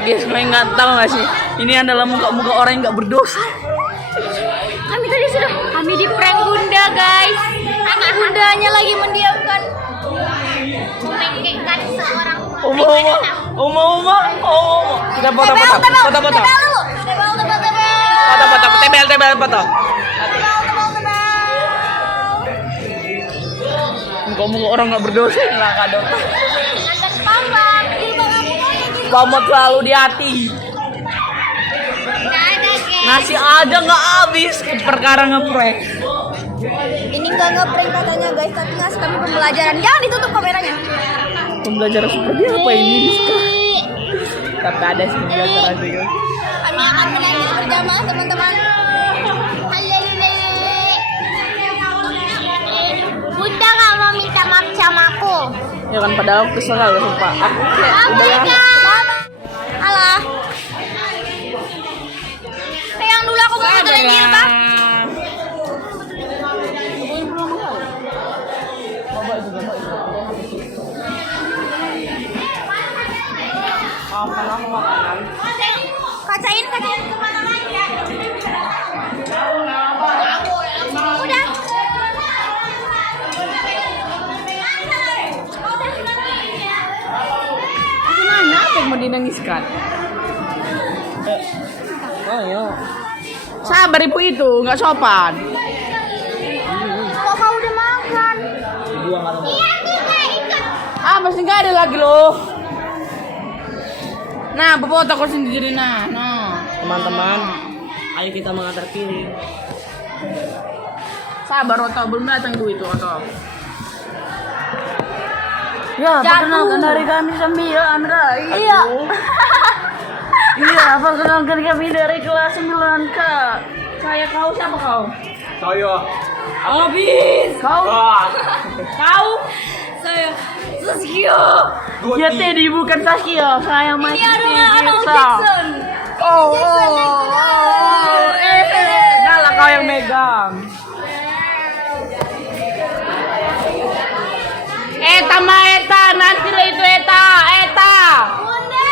Guys, kalian nggak tahu nggak sih? Ini adalah muka-muka orang yang nggak berdosa. Kami di prank Bunda, guys. Bundanya lagi mendiamkan memekekkan seorang Uma. Kita foto. Muka-muka orang nggak berdosa lah kadang. Selamat selalu di hati. Nasi aja nggak habis perkara ngeprank. Ini nggak ngeprank katanya, guys, tapi ngasih kami pembelajaran. Jangan ditutup kameranya. Pembelajaran seperti apa ini, Rizka? Tapi ada sih pembelajaran juga. Kami akan menangis berjamaah, teman-teman. Bunda nggak mau minta maaf sama aku. Ya kan padahal aku kesel loh, sumpah. Aku kayak udah. Alah. Yang dulu aku mau motorin jilbab. Kacain kemana lagi ya? Udah. Gimana? Apa yang mau dinangiskan? Ayo. Sabar ibu itu, nggak sopan. Kok kau udah makan? Iya, kita ikat. Masih nggak ada lagi loh. Nah, bapak takut sendiri nah. Teman-teman, ayo kita mengantar piring. Sabar Oto, belum datang duit itu Oto. Ya, perkenalkan dari kami 9, Rai. Iya. Iya, perkenalkan kami dari kelas 9, Kak. Saya kau siapa kau? Saya. Abis. Kau? Kau? Saya Saskia. Ya Teddy bukan Saskia, saya Ini masih adalah Arnold Teddy. Jackson. Lah kau yang megang. Eta, nanti lah itu Eta. Bunda,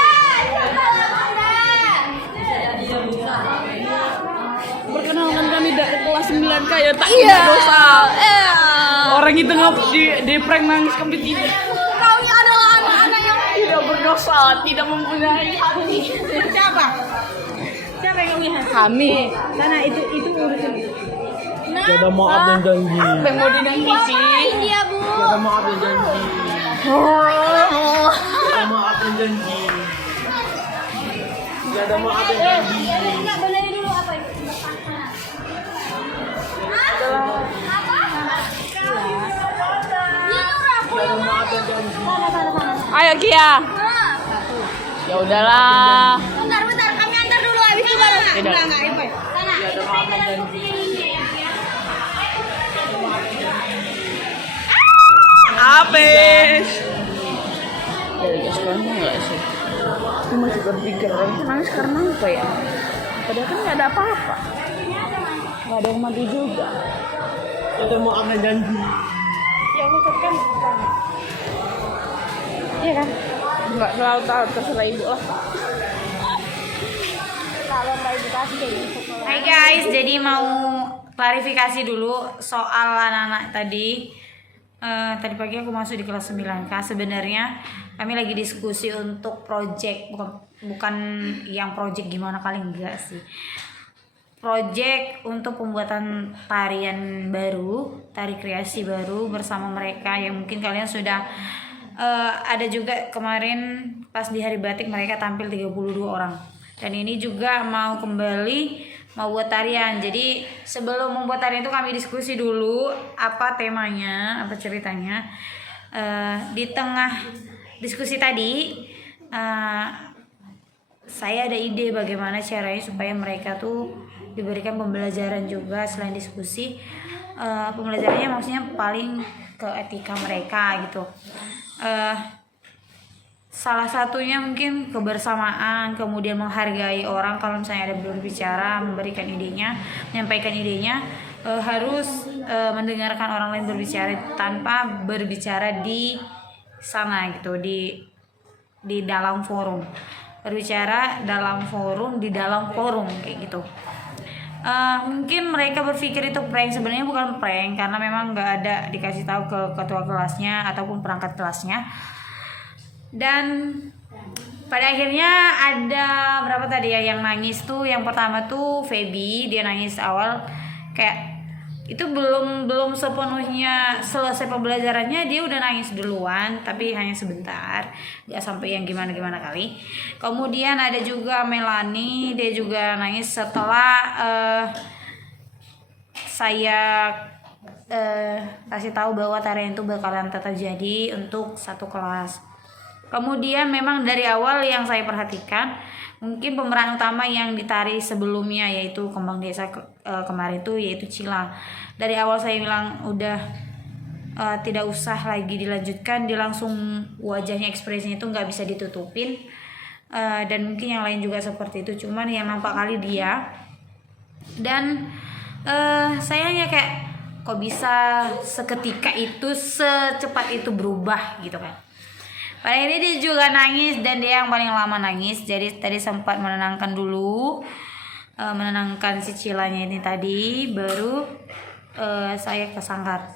Perkenalkan kami dari kelas 9 kayak tak punya dosa. Orang itu di prank nangis kami tidak. Kau ini adalah anak-anak yang Tidak berdosa, tidak mempunyai hati. siapa yang lihat? Kami. Sana itu urusan. Ada maaf dan janji. Apa yang mau dinangisi? Dia, Bu. Ada maaf dan janji. Ada maaf dan janji. Ada maaf dan janji. Enggak, benerin dulu apa itu? Ada maaf dan janji. Ayo Kia. Ya udahlah. Bentar, kami antar dulu habis itu baru. Tidak. Enggak, Ibu. Sana. Ada maaf dan janji. Habis. Ya sekarang enggak sih. Aku masih berpikir orang nangis karena apa ya? Padahal kan nggak ada apa-apa. Nggak ada yang mati juga. Ada maaf dan janji. Ya aku kan. Iya kan? Nggak selalu tahu terserah ibu lah. Kalau Mbak Ibu kasih kayak gitu. Hai guys, jadi mau klarifikasi dulu soal anak-anak tadi. Tadi pagi aku masuk di kelas 9K. Sebenarnya kami lagi diskusi untuk project, bukan yang project gimana kali, enggak sih. Project untuk pembuatan tarian baru, tari kreasi baru bersama mereka yang mungkin kalian sudah ada juga kemarin pas di Hari Batik mereka tampil 32 orang. Dan ini juga mau kembali mau buat tarian. Jadi sebelum membuat tarian itu kami diskusi dulu apa temanya, apa ceritanya. Di tengah diskusi tadi saya ada ide bagaimana caranya supaya mereka tuh diberikan pembelajaran juga selain diskusi. Pembelajarannya maksudnya paling ke etika mereka gitu. Salah satunya mungkin kebersamaan, kemudian menghargai orang kalau misalnya ada berbicara, memberikan idenya, menyampaikan idenya, harus mendengarkan orang lain berbicara tanpa berbicara di sana gitu, di dalam forum. berbicara dalam forum, di dalam forum kayak gitu. Mungkin mereka berpikir itu prank, sebenarnya bukan prank karena memang nggak ada dikasih tahu ke ketua kelasnya ataupun perangkat kelasnya. Dan pada akhirnya ada berapa tadi ya yang nangis tuh. Yang pertama tuh Feby, dia nangis awal kayak itu belum sepenuhnya selesai pembelajarannya dia udah nangis duluan, tapi hanya sebentar, nggak sampai yang gimana kali. Kemudian ada juga Melani, dia juga nangis setelah saya kasih tahu bahwa tarian itu bakalan tetap jadi untuk satu kelas. Kemudian memang dari awal yang saya perhatikan, mungkin pemeran utama yang ditari sebelumnya yaitu Kembang Desa kemarin itu yaitu Cila. Dari awal saya bilang udah tidak usah lagi dilanjutkan, dia langsung wajahnya, ekspresinya itu nggak bisa ditutupin. Dan mungkin yang lain juga seperti itu, cuman yang nampak kali dia. Dan saya hanya kayak kok bisa seketika itu, secepat itu berubah gitu kan. Pada akhirnya dia juga nangis dan dia yang paling lama nangis. Jadi tadi sempat menenangkan dulu, menenangkan si Cilanya ini tadi, baru saya kesangkar.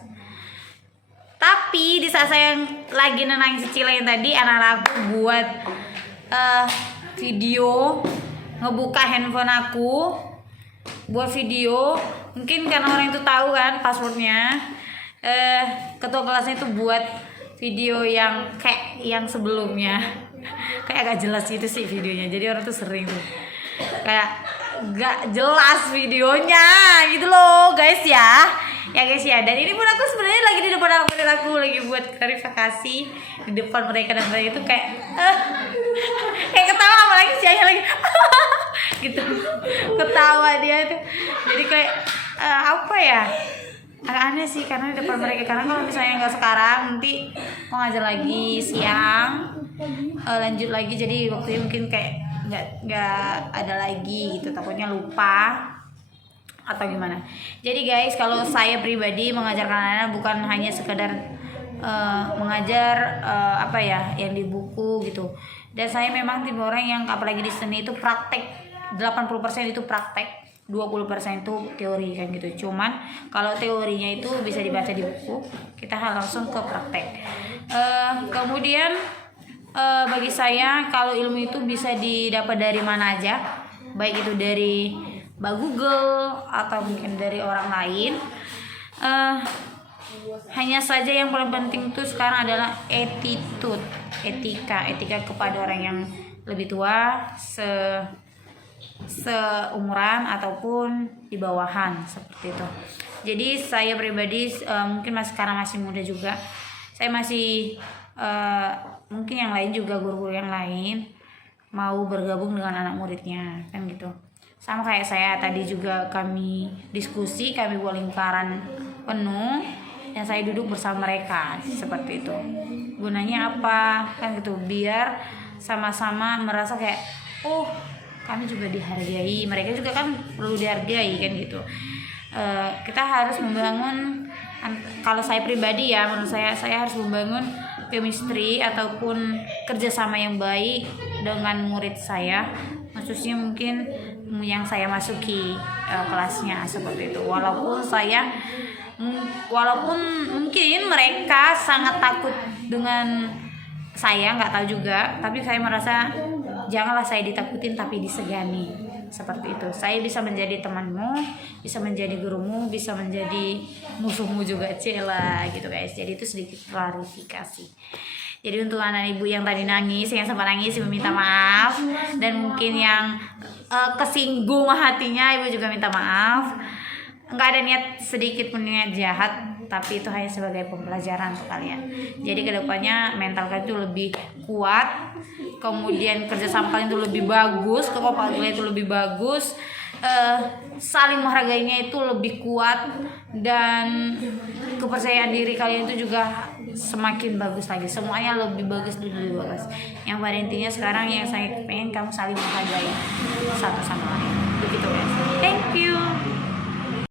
Tapi di saat saya lagi nenangin si Cila yang tadi, anak-anakku buat video, ngebuka handphone aku, buat video. Mungkin karena orang itu tahu kan passwordnya, ketua kelasnya itu buat video yang kayak yang sebelumnya, kayak agak jelas gitu sih videonya. Jadi orang tuh sering tuh kayak gak jelas videonya gitu loh guys ya guys ya. Dan ini pun aku sebenarnya lagi di depan aku lagi buat klarifikasi di depan mereka, dan mereka itu kayak kayak ketawa, apalagi si Ayah lagi gitu ketawa dia tuh. Jadi kayak apa ya, agak aneh sih karena di depan mereka. Karena kalau misalnya nggak sekarang, nanti mau ngajar lagi siang, lanjut lagi, jadi waktunya mungkin kayak nggak ada lagi gitu, takutnya lupa atau gimana. Jadi guys, kalau saya pribadi mengajarkan anak-anak bukan hanya sekedar mengajar apa ya yang di buku gitu. Dan saya memang tipe orang yang apalagi di seni itu praktek, 80% itu praktek, 20% itu teori kan gitu. Cuman kalau teorinya itu bisa dibaca di buku, kita langsung ke praktek. Kemudian bagi saya kalau ilmu itu bisa didapat dari mana aja, baik itu dari Mbak Google atau mungkin dari orang lain. Hanya saja yang paling penting itu sekarang adalah attitude, etika kepada orang yang lebih tua, seumuran ataupun di bawahan seperti itu. Jadi saya pribadi mungkin sekarang masih muda juga, saya masih mungkin yang lain juga, guru-guru yang lain mau bergabung dengan anak muridnya kan gitu. Sama kayak saya tadi juga, kami diskusi, kami buat lingkaran penuh dan saya duduk bersama mereka seperti itu. Gunanya apa kan gitu, biar sama-sama merasa kayak oh kami juga dihargai, mereka juga kan perlu dihargai kan gitu. Kita harus membangun, kalau saya pribadi ya, menurut saya harus membangun chemistry ataupun kerjasama yang baik dengan murid saya, khususnya mungkin yang saya masuki kelasnya seperti itu. Walaupun mungkin mereka sangat takut dengan saya, nggak tahu juga, tapi saya merasa janganlah saya ditakutin tapi disegani seperti itu. Saya bisa menjadi temanmu, bisa menjadi gurumu, bisa menjadi musuhmu juga, cela gitu guys. Jadi itu sedikit klarifikasi. Jadi untuk anak ibu yang tadi nangis, yang sempat nangis, ibu minta maaf. Dan mungkin yang kesinggung hatinya, ibu juga minta maaf. Nggak ada niat sedikit pun niat jahat, tapi itu hanya sebagai pembelajaran untuk kalian. Jadi kedepannya mental kalian itu lebih kuat, kemudian kerjasama kalian itu lebih bagus, kekompakan kalian itu lebih bagus, saling menghargainya itu lebih kuat, dan kepercayaan diri kalian itu juga semakin bagus lagi. Semuanya lebih bagus, lebih bagus. Yang pada intinya sekarang yang saya pengen kamu saling menghargai satu sama lain. Begitu guys. Thank you.